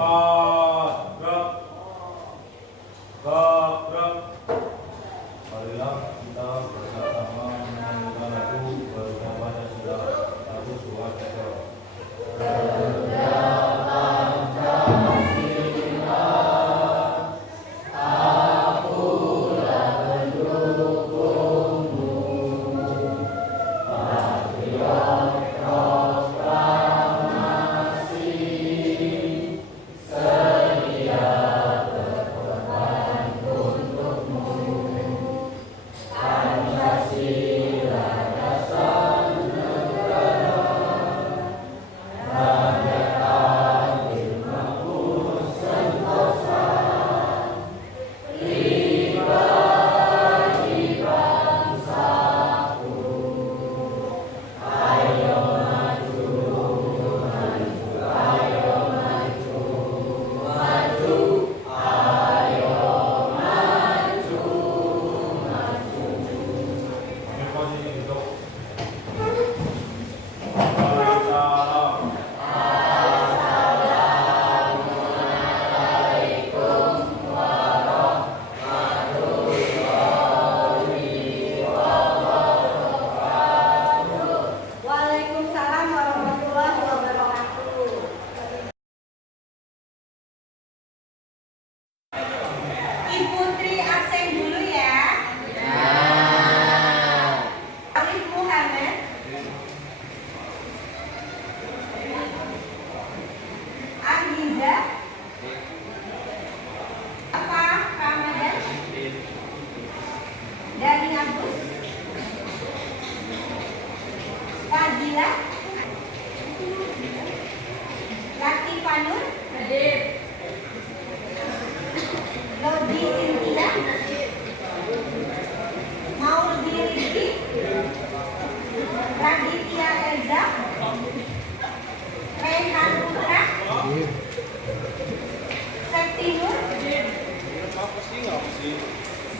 Marilah kita bersama menyanyikan lagu bersama dan sudah lagu suara.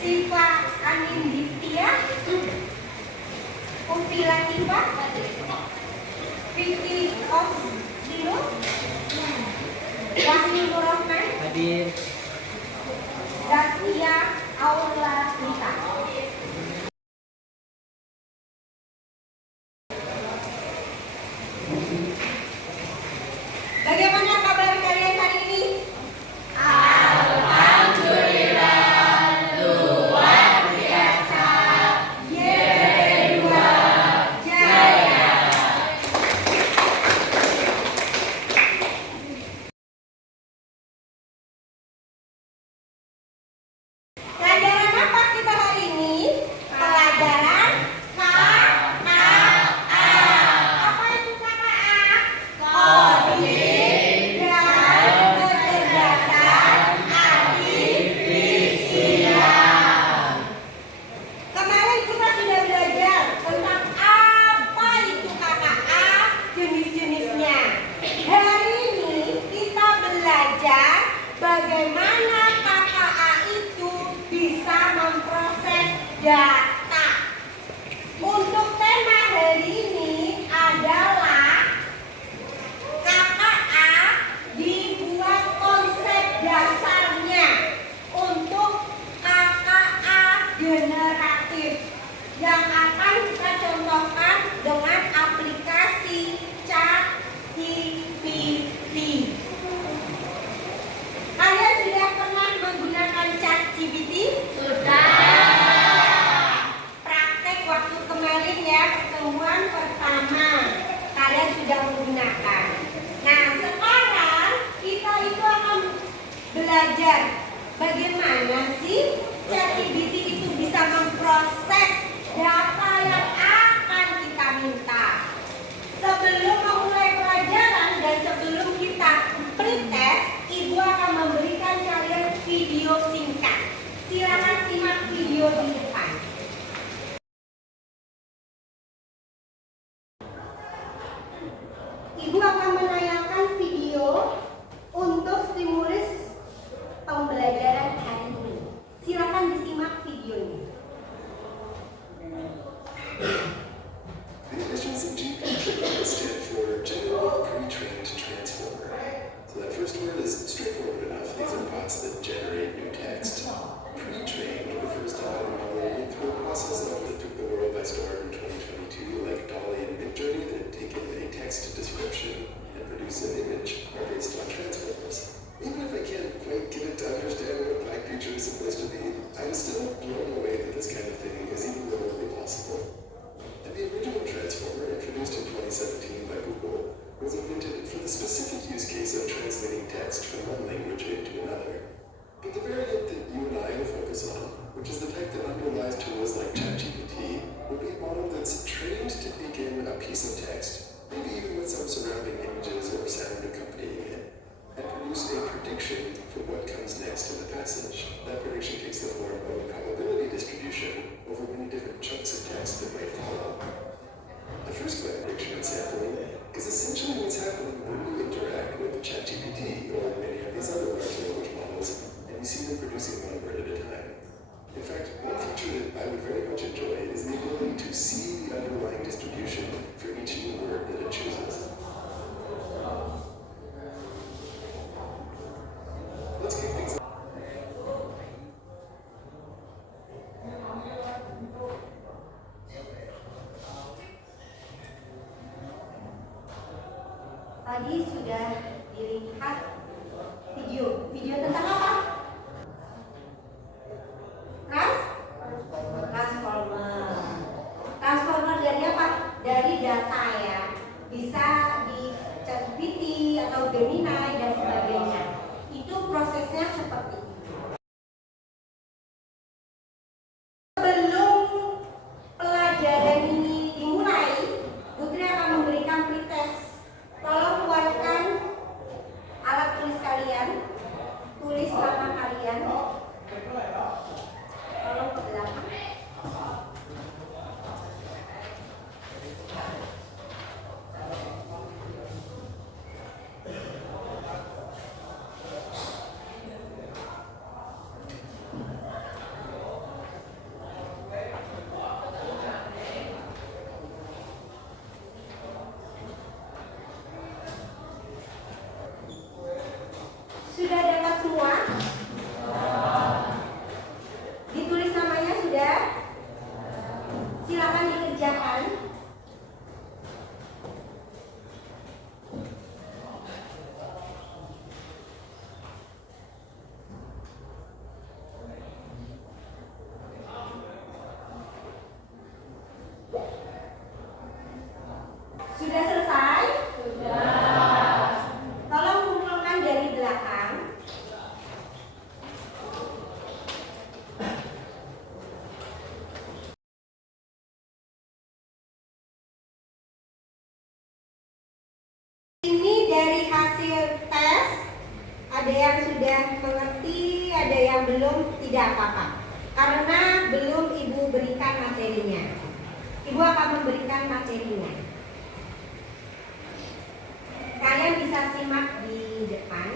Siva Aninditya, Upi Latifa, Vicky Osdino, Wahyu Nurrahman, Zaskia Aula Nita. Bagaimana kabar kalian hari ini? Bagaimana KKA itu bisa memproses data. Untuk tema hari ini adalah KKA dibuat konsep dasarnya untuk KKA generatif yang akan kita contohkan dengan aplikasi ChatGPT. Kalian sudah pernah menggunakan ChatGPT? Sudah. Praktek waktu kemarin ya, pertemuan pertama kalian sudah menggunakan. Nah, sekarang kita itu akan belajar bagaimana sih ChatGPT itu bisa memproses data yang akan kita minta. Sebelum memulai pelajaran dan sebelum kita pretest, Ibu akan memberikan kalian video singkat. Silakan simak video di depan. Ibu akan menayangkan video untuk stimulus pembelajaran hari ini. Silakan disimak videonya. The initials of GPT stand for General Pre-trained Transformer. So that first is straightforward enough. These are bots that generate new text. Pre-trained refers to how the model went through a process that took the world by storm in 2022, like Dolly and Midjourney, that had taken a text description and produced an image based on transformers. Even if I can't quite get it to understand what my creature is supposed to be, I'm still blown away that this kind of thing is even remotely possible. And the original transformer, introduced in 2017 by Google, was invented for the specific use case of translating text from one language into another. But the variant that you and I will focus on, which is the type that underlies tools like ChatGPT, will be a model that's trained to take in a piece of text, maybe even with some surrounding images or sound accompanying it, and produce a prediction for what comes next in the passage. That prediction takes the form of a probability distribution over many different chunks of text that might follow. The first kind of prediction and sampling is essentially what's happening when you interact with ChatGPT or any of these other large language models, and you see them producing one word at a time. In fact, one feature that I would very much enjoy is the ability to see the underlying distribution for each new word that it chooses. Let's kick things off. Tadi sudah dilihat video tentang apa? Transformer dari apa? Dari data ya. Bisa di ChatGPT atau Gemini dan sebagainya. Itu prosesnya seperti itu. Sebelum pelajaran ini dimulai, Putri akan memberikan pretest. Tolong keluarkan alat tulis kalian, tulis nama kalian. Tolong ke belakang. Sudah dapat semua? Ditulis namanya sudah? Silakan dikerjakan. Sudah selesai? Sudah. Tolong kumpulkan dari belakang. Ini dari hasil tes. Ada yang sudah mengerti, ada yang belum, tidak apa-apa. Karena belum Ibu berikan materinya. Ibu akan memberikan materinya. Kalian bisa simak di depan.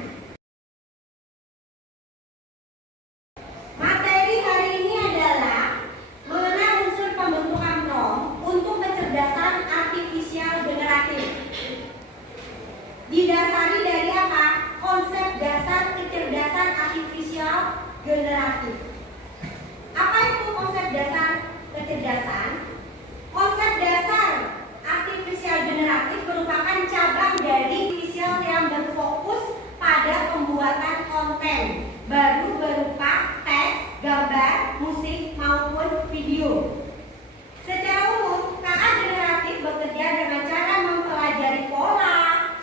Materi hari ini adalah mengenai unsur pembentukan prompt untuk kecerdasan artifisial generatif. Didasari dari apa? Konsep dasar kecerdasan artifisial generatif. Apa itu konsep dasar kecerdasan? Konsep dasar artifisial generatif merupakan cabang dari artifisial yang berfokus pada pembuatan konten baru berupa teks, gambar, musik maupun video. Secara umum, KA generatif bekerja dengan cara mempelajari pola,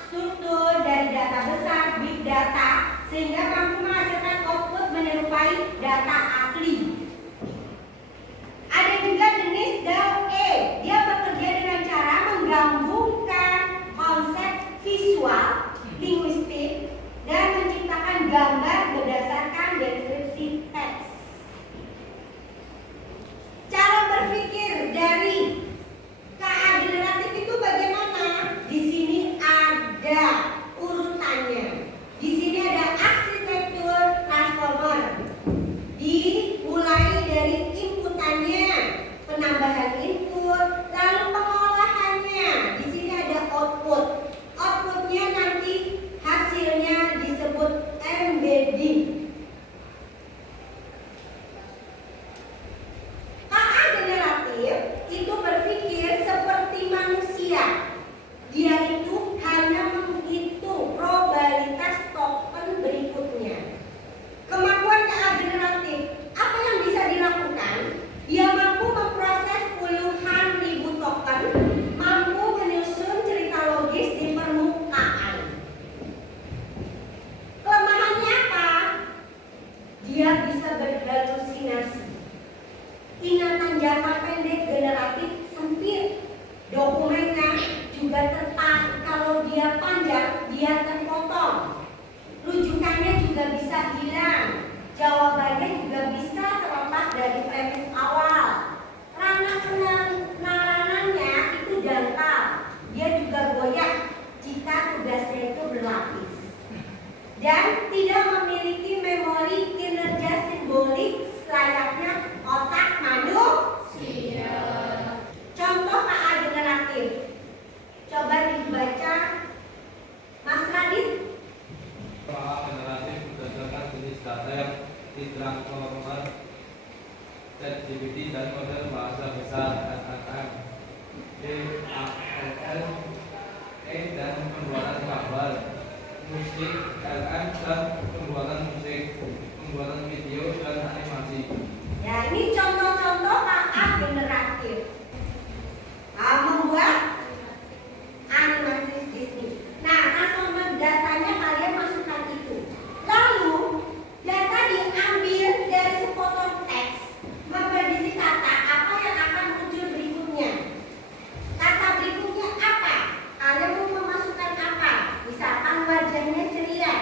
struktur dari data besar, big data, sehingga mampu menghasilkan output menyerupai data asli. Ada juga jenis DALL-E. Dia bekerja dengan cara menggabungkan konsep visual, linguistik, dan menciptakan gambar berdasarkan deskripsi teks. Cara berpikir dari KA generatif itu bagaimana? Di sini ada urutannya. Di sini ada arsitektur transformer. Dimulai dari inputannya, penambahan input, lalu pengolahannya. Di sini ada output. Outputnya nanti hasilnya disebut embedding. AA generatif itu berpikir seperti manusia. Dia itu hanya menghitung probabilitas token berikutnya. Kemampuan AA generatif, apa yang bisa dilakukan? Dia mampu memproses puluhan ribu token, mampu menyusun cerita logis di permukaan. Kelemahannya apa? Dia bisa berhalusinasi. Ingatan jangka pendek generatif sempit. Dokumennya juga tertarik. Kalau dia panjang, dia terpotong. Rujukannya juga bisa hilang. Jawabannya juga bisa terlepas dari premis awal. Ranah penerangannya itu dangkal. Dia juga goyah jika tugasnya itu berlapis. Dan tidak memiliki memori kinerja simbolik layaknya otak manusia. Contoh KA generatif. Coba dibaca Mas Radit. KA generatif berdasarkan jenis data yang ditransformer ChatGPT dan model bahasa besar SNN, DALL, dan pembuatan gambar, musik, LM, dan pembuatan musik, pembuatan video, dan animasi. Ya, ini contoh-contoh KA generatif. Membuat animasi Disney. Nah, transformer datanya kalian masukkan itu. Lalu data diambil dari sepotong teks, memprediksi kata apa yang akan muncul berikutnya. Kata berikutnya apa? Kalian mau memasukkan apa? Misalkan wajahnya ceria.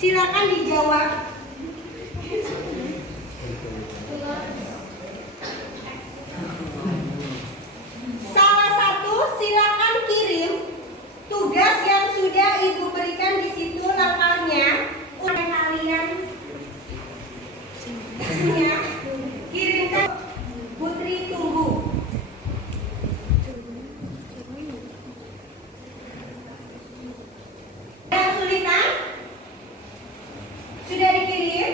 Silakan dijawab. Salah satu, silakan kirim tugas yang sudah Ibu berikan di situ langkahnya. Oleh kalian punya, kirimkan. Putri tunggu. Yang kesulitan sudah dikirim.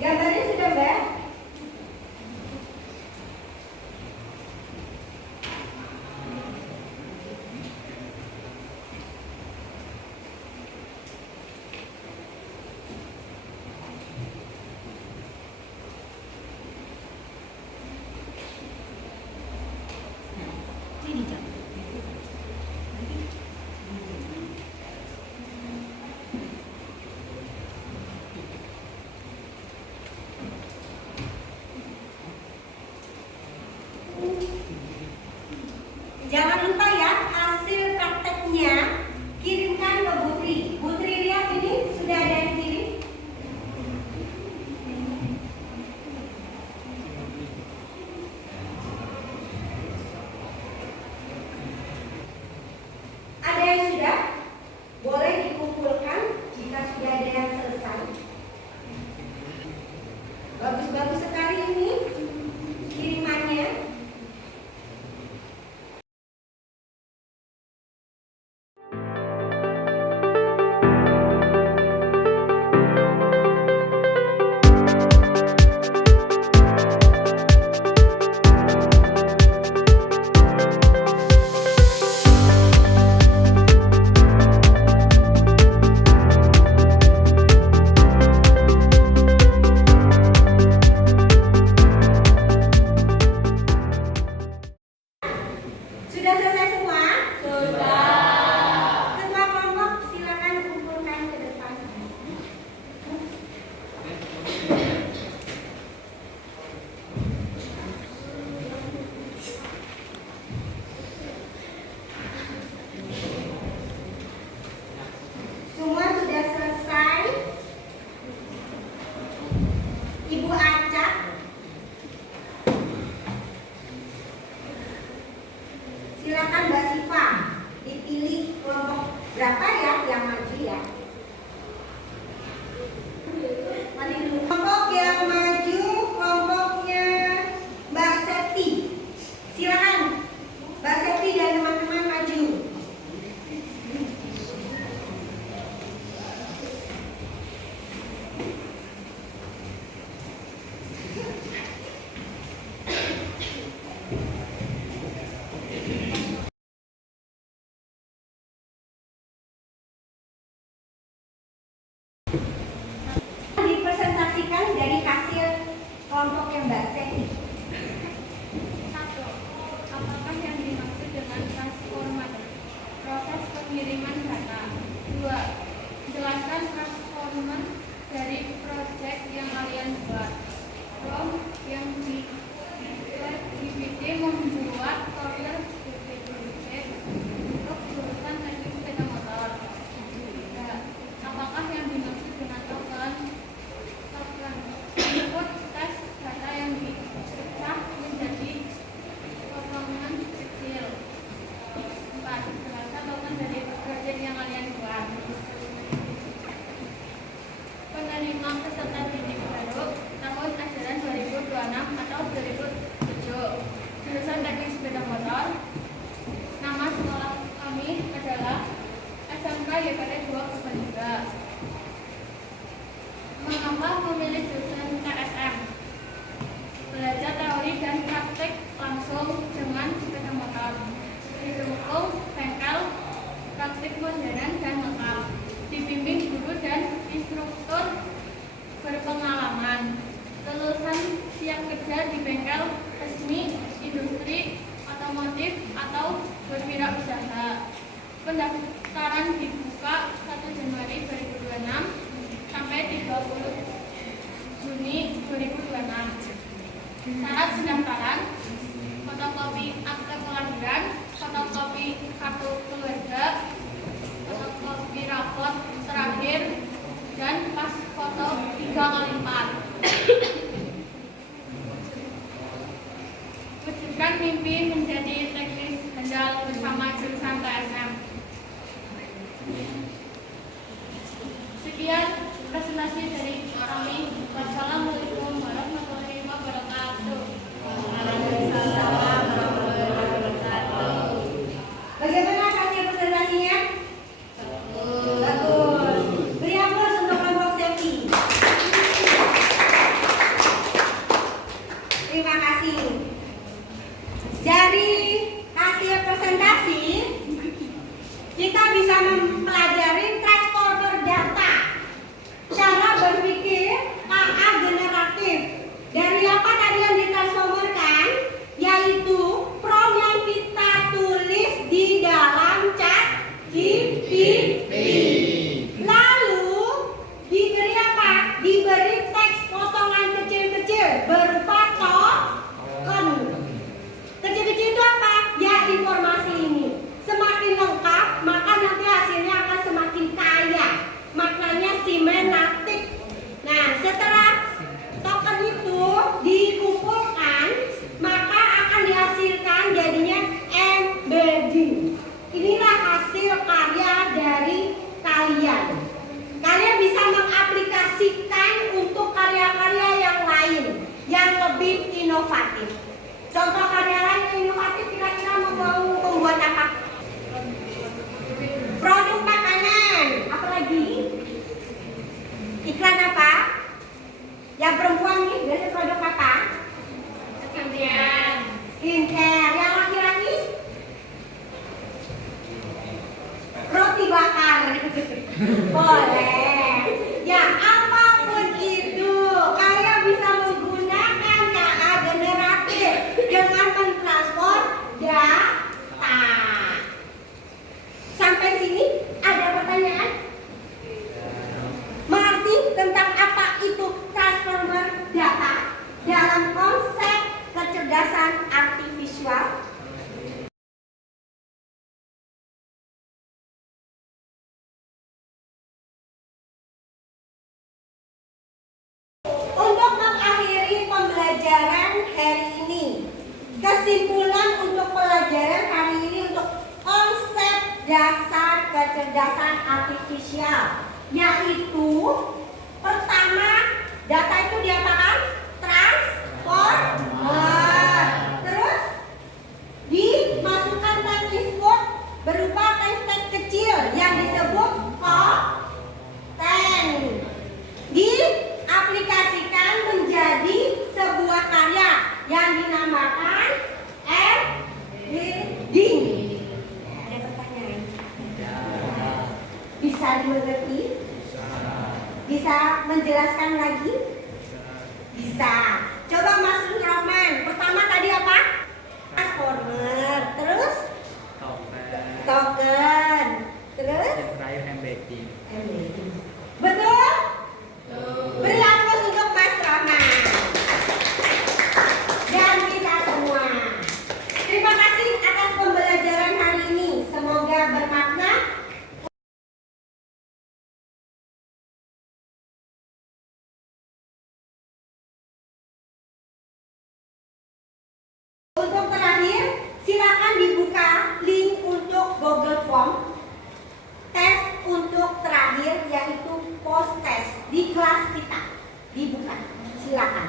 Gambarnya sudah, Mbak? Jangan lupa ya, hasil prakteknya kirimkan ke Putri. Putri lihat ini sudah ada yang kirim. Ada yang sudah? Boleh dikumpulkan jika sudah ada yang selesai. Bagus-bagus sekali ini kirimannya. Sudah selesai semua? Sudah. Ketua kelompok silakan kumpulkan ke depan. Semua sudah selesai. Ibu acak. Silakan Mbak Siva, dipilih kelompok berapa ya yang maju ya? Kelompok yang maju, kelompoknya Mbak Septi. Silakan Mbak Septi dan teman-teman maju. Dipresentasikan dari hasil kelompok yang Mbak Septi. 1. Apakah yang dimaksud dengan transformasi? Proses pengiriman data. 2. Jelaskan transformer dari proyek yang kalian buat. ROM yang DVD membuat toilet DVD untuk jurusan teknik sepeda motor. 3. Apakah yang dimaksud dengan token? Input tes data yang dipecah menjadi potongan kecil. 4. Jelaskan token dari proyek yang kalian buat. Penerima peserta didik baru tahun ajaran 2026 atau 2007, jurusan teknik sepeda motor. Nama sekolah kami adalah SMK YPT 2 Kebanjuga. Mengapa memilih jurusan TSM? Belajar teori dan praktik langsung dengan sepeda motor. Didukung bengkel, praktik modern dan lengkap. Dibimbing guru dan instruktur berpengalaman. Lulusan siap kerja di bengkel resmi, industri, otomotif, atau berwirausaha. Pendaftaran dibuka 1 Januari 2026 sampai 30 Juni 2026. Syarat pendaftaran: fotokopi akte kelahiran, fotokopi kartu keluarga, fotokopi rapor terakhir kita bisa mempelajari transformer data, cara berpikir KA generatif. Dari apa tadi yang ditransformerkan? Yaitu prompt yang kita tulis di dalam chat GPT. Lalu diberi apa? Diberi teks potongan kecil-kecil berupa token. Kecil-kecil itu apa? Ya, informasi ini. Semakin lengkap, maka nanti hasilnya akan semakin kaya. Maknanya simenatik. Nah, setelah token itu dikumpulkan, maka akan dihasilkan jadinya embedding. Inilah hasil karya dari kalian. Kalian bisa mengaplikasikan untuk karya-karya yang lain yang lebih inovatif. Contoh karya lain yang inovatif kira-kira mau membuat apa? Produk makanan. Apalagi? Iklan apa? Yang perempuan nih biasanya produk apa? Skincare. Yang laki-laki? Roti bakar. Boleh. Ya, apapun itu, kalian bisa menggunakan KA generatif dengan mentransfer data. Sampai sini ada pertanyaan? Mengerti tentang apa itu transformer data dalam konsep kecerdasan artifisial? Untuk mengakhiri pembelajaran hari ini, kesimpulan untuk pelajaran hari ini untuk konsep dasar kecerdasan artifisial, yaitu pertama, data itu diapakan? Transformer. Terus dimasukkan teks input berupa teks kecil yang disebut konten. Diaplikasikan menjadi sebuah karya yang dinamakan embedding. Ada pertanyaan? Bisa dimengerti? Bisa menjelaskan lagi? Bisa. Coba Mas Roman. Pertama tadi apa? Transformer. Terus? Token. Terus? Embedding. Betul? Beri aplaus untuk Mas Roman dan kita semua. Terima kasih atas pembelajaran hari ini. Semoga bermakna. Untuk terakhir, silakan dibuka link untuk Google Form. Tes untuk terakhir yaitu post test di kelas kita. Dibuka, silakan.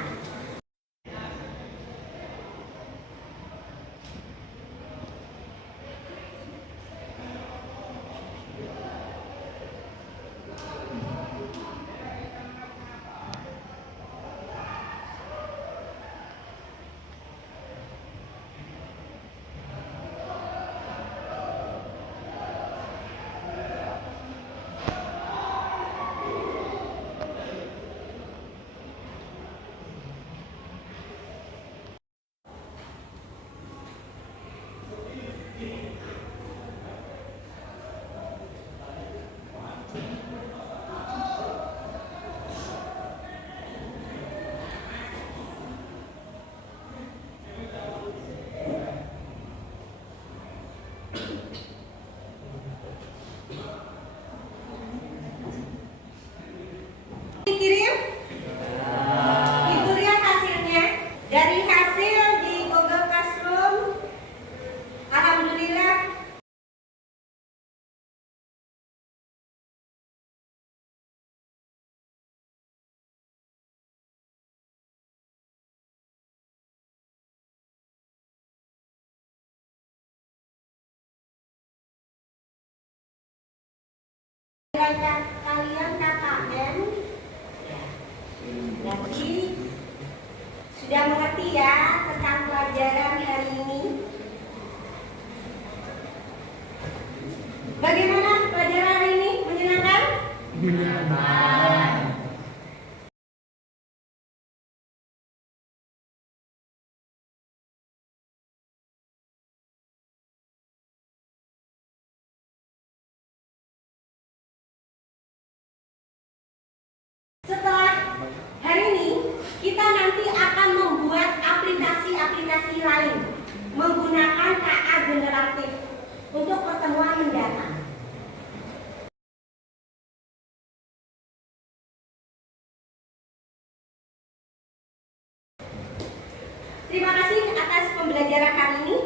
Dikirim? Ibu lihat hasilnya. Dari hasil di Google Classroom, alhamdulillah kalian KKN. Berarti sudah mengerti ya tentang pelajaran hari ini. Bagaimana pelajaran hari ini? Menyenangkan? Setelah hari ini, kita nanti akan membuat aplikasi-aplikasi lain menggunakan KA generatif untuk pertemuan mendatang. Terima kasih atas pembelajaran kali ini.